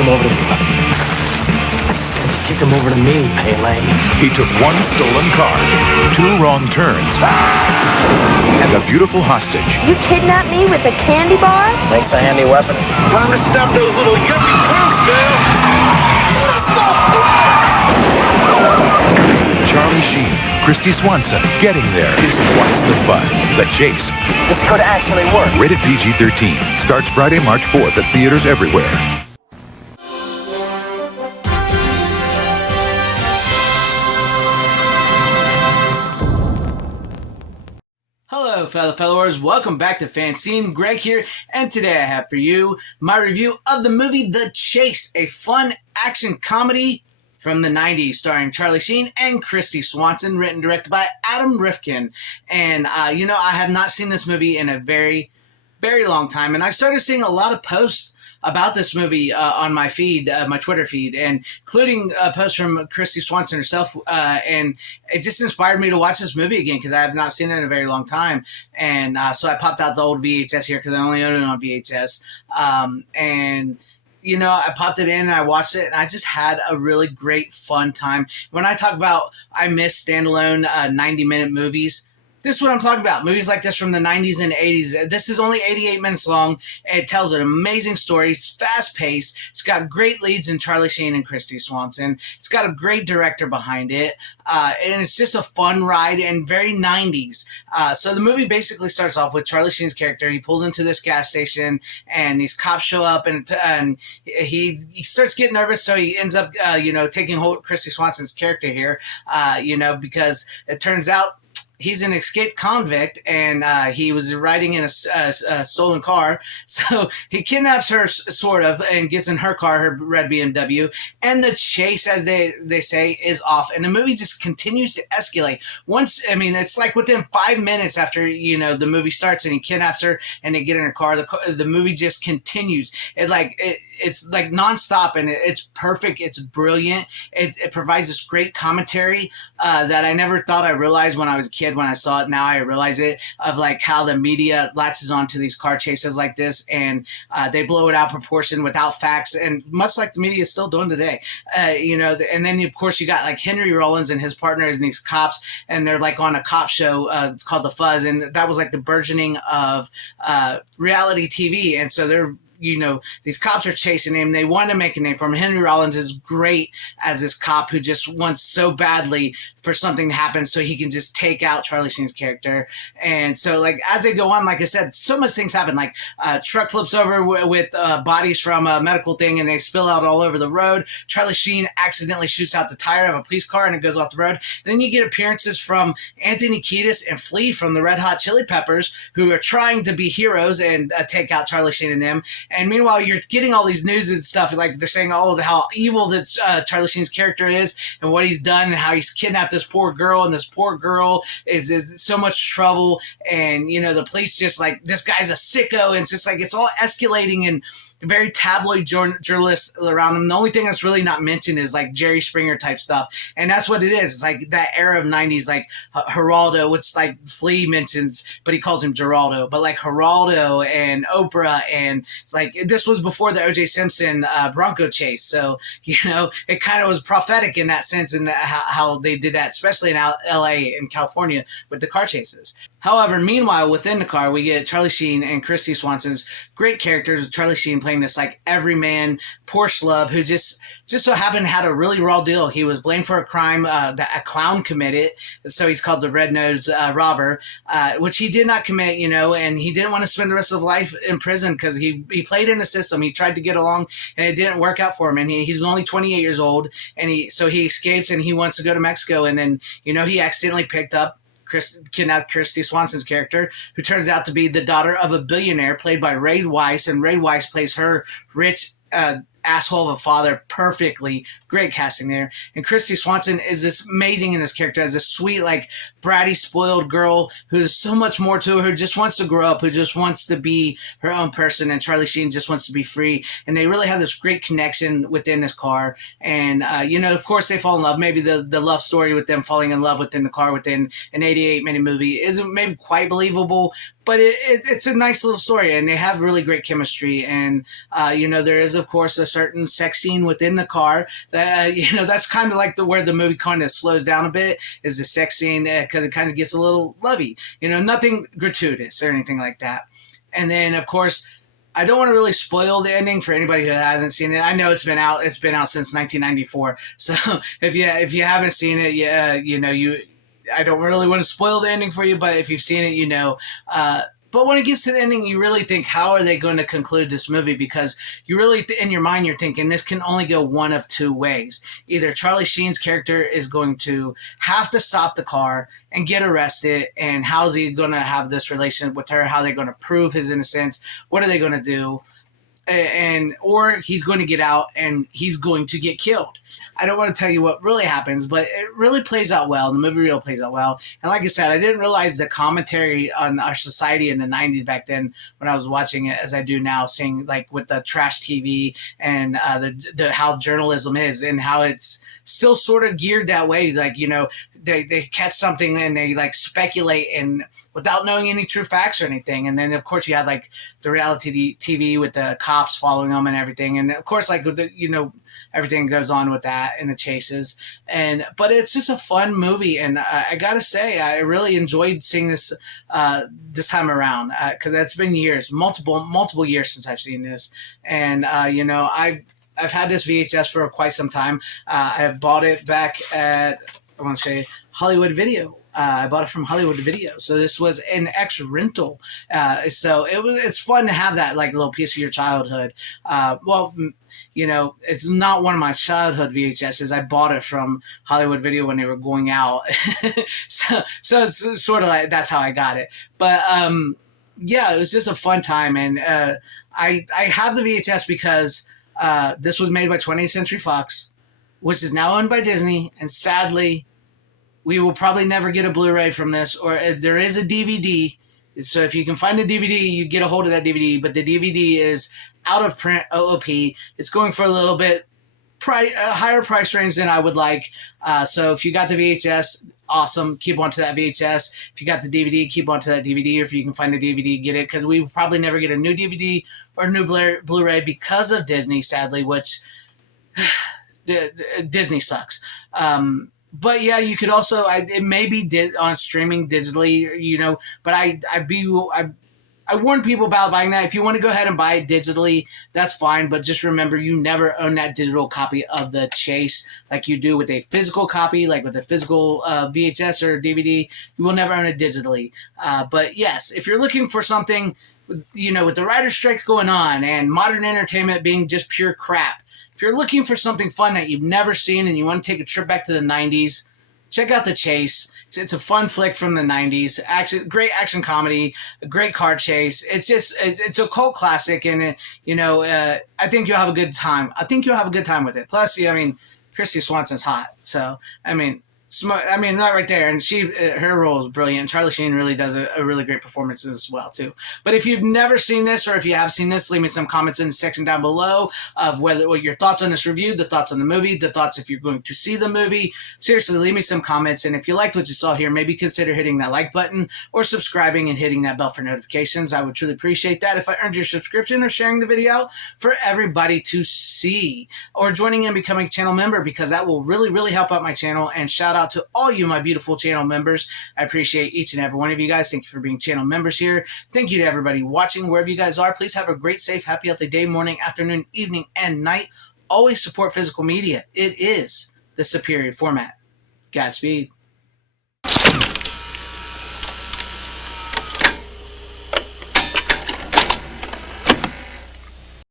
him over to me. Just kick him over to me, Pele. He took one stolen car, 2 wrong turns, and a beautiful hostage. You kidnapped me with a candy bar? Makes a handy weapon. Time to stop those little yuppie punks, Bill! Charlie Sheen, Christy Swanson, getting there is twice the fun. The Chase. This could actually work. Rated PG-13. Starts Friday, March 4th at theaters everywhere. Hello, fellow followers. Welcome back to FanZcene. Greg here, and today I have for you my review of the movie The Chase, a fun action comedy from the 90s, starring Charlie Sheen and Christy Swanson, written and directed by Adam Rifkin. And, I have not seen this movie in a very, very long time, and I started seeing a lot of posts about this movie on my feed, my Twitter feed, and including a post from Christy Swanson herself, and it just inspired me to watch this movie again because I have not seen it in a very long time. And so I popped out the old VHS here because I only own it on VHS, and I popped it in and I watched it, and I just had a really great, fun time. When I talk about I miss standalone 90-minute movies, this is what I'm talking about. Movies like this from the 90s and 80s. This is only 88 minutes long. It tells an amazing story. It's fast-paced. It's got great leads in Charlie Sheen and Christy Swanson. It's got a great director behind it. And it's just a fun ride and very 90s. So the movie basically starts off with Charlie Sheen's character. He pulls into this gas station, and these cops show up, and he starts getting nervous, so he ends up, taking hold of Christy Swanson's character here, because it turns out he's an escaped convict, and he was riding in a stolen car. So he kidnaps her, sort of, and gets in her car, her red BMW. And the chase, as they say, is off. And the movie just continues to escalate. It's like within 5 minutes after, the movie starts and he kidnaps her and they get in her car, the movie just continues. It's like nonstop, and it's perfect. It's brilliant. It provides this great commentary that I never thought I realized when I was a kid. When I saw it, now I realize it, of like how the media latches onto these car chases like this, and they blow it out proportion without facts, and much like the media is still doing today. And then of course you got like Henry Rollins and his partners and these cops, and they're like on a cop show. It's called The Fuzz, and that was like the burgeoning of reality TV, and so they're these cops are chasing him. They want to make a name for him. Henry Rollins is great as this cop who just wants so badly for something to happen so he can just take out Charlie Sheen's character. And so, like, as they go on, like I said, so much things happen. Like, truck flips over with bodies from a medical thing, and they spill out all over the road. Charlie Sheen accidentally shoots out the tire of a police car, and it goes off the road. And then you get appearances from Anthony Kiedis and Flea from the Red Hot Chili Peppers, who are trying to be heroes and take out Charlie Sheen and them. And meanwhile, you're getting all these news and stuff, like they're saying, how evil that Charlie Sheen's character is and what he's done and how he's kidnapped this poor girl, and this poor girl is in so much trouble. And, the police just like, this guy's a sicko, and it's just like, it's all escalating, and very tabloid journalists around him. The only thing that's really not mentioned is like Jerry Springer type stuff. And that's what it is. It's like that era of 90s, like Geraldo, which like Flea mentions, but he calls him Geraldo. But like Geraldo and Oprah, and like this was before the O.J. Simpson Bronco chase. So, it kind of was prophetic in that sense, and how they did that, especially in L.A. and California with the car chases. However, meanwhile, within the car, we get Charlie Sheen and Christy Swanson's great characters. Charlie Sheen playing this like everyman, poor schlub who just so happened had a really raw deal. He was blamed for a crime that a clown committed, so he's called the Red-Nosed Robber, which he did not commit, and he didn't want to spend the rest of life in prison because he played in the system. He tried to get along, and it didn't work out for him. And he's only 28 years old, and he escapes, and he wants to go to Mexico, and then he accidentally kidnapped Christy Swanson's character, who turns out to be the daughter of a billionaire, played by Ray Wise, and Ray Wise plays her rich asshole of a father perfectly. Great casting there. And Christy Swanson is this amazing in this character as this sweet, like, bratty, spoiled girl who has so much more to her, who just wants to grow up, who just wants to be her own person, and Charlie Sheen just wants to be free. And they really have this great connection within this car. And, of course they fall in love. Maybe the love story with them falling in love within the car within an 88-minute movie isn't maybe quite believable, but it's a nice little story, and they have really great chemistry. And there is, of course, a certain sex scene within the car that that's kind of like where the movie kind of slows down a bit, is the sex scene, because it kind of gets a little lovey. Nothing gratuitous or anything like that. And then, of course, I don't want to really spoil the ending for anybody who hasn't seen it. I know it's been out. It's been out since 1994. So if you haven't seen it, I don't really want to spoil the ending for you. But if you've seen it, But when it gets to the ending, you really think, how are they going to conclude this movie? Because you really, in your mind, you're thinking this can only go one of two ways. Either Charlie Sheen's character is going to have to stop the car and get arrested, and how's he going to have this relationship with her? How are they going to prove his innocence? What are they going to do? Or he's going to get out and he's going to get killed. I don't want to tell you what really happens, but it really plays out well. The movie really plays out well. And like I said, I didn't realize the commentary on our society in the 90s back then when I was watching it as I do now, seeing like with the trash TV and how journalism is and how it's still sort of geared that way. Like, they catch something and they like speculate and without knowing any true facts or anything. And then of course you had like the reality TV with the cops following them and everything. And of course, like, everything goes on with that and the chases. But it's just a fun movie. And I gotta say, I really enjoyed seeing this this time around, because it's been years, multiple years since I've seen this. And, I've had this VHS for quite some time. I bought it back at, I want to say, Hollywood Video. I bought it from Hollywood Video. So this was an ex-rental. So it's fun to have that like little piece of your childhood. It's not one of my childhood VHSs. I bought it from Hollywood Video when they were going out. so it's sort of like, that's how I got it. But it was just a fun time. And I have the VHS because this was made by 20th Century Fox, which is now owned by Disney. And sadly, we will probably never get a Blu-ray from this, or there is a DVD. So if you can find a DVD, you get a hold of that DVD. But the DVD is out of print, OOP. It's going for a little bit higher price range than I would like. So if you got the VHS, awesome. Keep on to that VHS. If you got the DVD, keep on to that DVD. Or if you can find a DVD, get it. Because we will probably never get a new DVD or a new Blu-ray because of Disney, sadly, which Disney sucks. But yeah, you could also, it may be on streaming digitally, but I warn people about buying that. If you want to go ahead and buy it digitally, that's fine. But just remember, you never own that digital copy of The Chase like you do with a physical copy, like with a physical VHS or DVD. You will never own it digitally. But yes, if you're looking for something, with the writer's strike going on and modern entertainment being just pure crap, if you're looking for something fun that you've never seen and you want to take a trip back to the 90s, check out The Chase. It's a fun flick from the 90s. Great action comedy, a great car chase. It's a cult classic, and I think you'll have a good time. I think you'll have a good time with it. Plus, Christy Swanson's hot, so that right there, and her role is brilliant. Charlie Sheen really does a really great performance as well too. But if you've never seen this, or if you have seen this, leave me some comments in the section down below of what your thoughts on this review, the thoughts on the movie, the thoughts if you're going to see the movie. Seriously, leave me some comments, and if you liked what you saw here, maybe consider hitting that like button or subscribing and hitting that bell for notifications. I would truly appreciate that if I earned your subscription, or sharing the video for everybody to see, or joining and becoming a channel member, because that will really, really help out my channel. And shout out to all you, my beautiful channel members. I appreciate each and every one of you guys. Thank you for being channel members here. Thank you to everybody watching wherever you guys are. Please have a great, safe, happy, healthy day, morning, afternoon, evening, and night. Always support physical media. It is the superior format. Godspeed.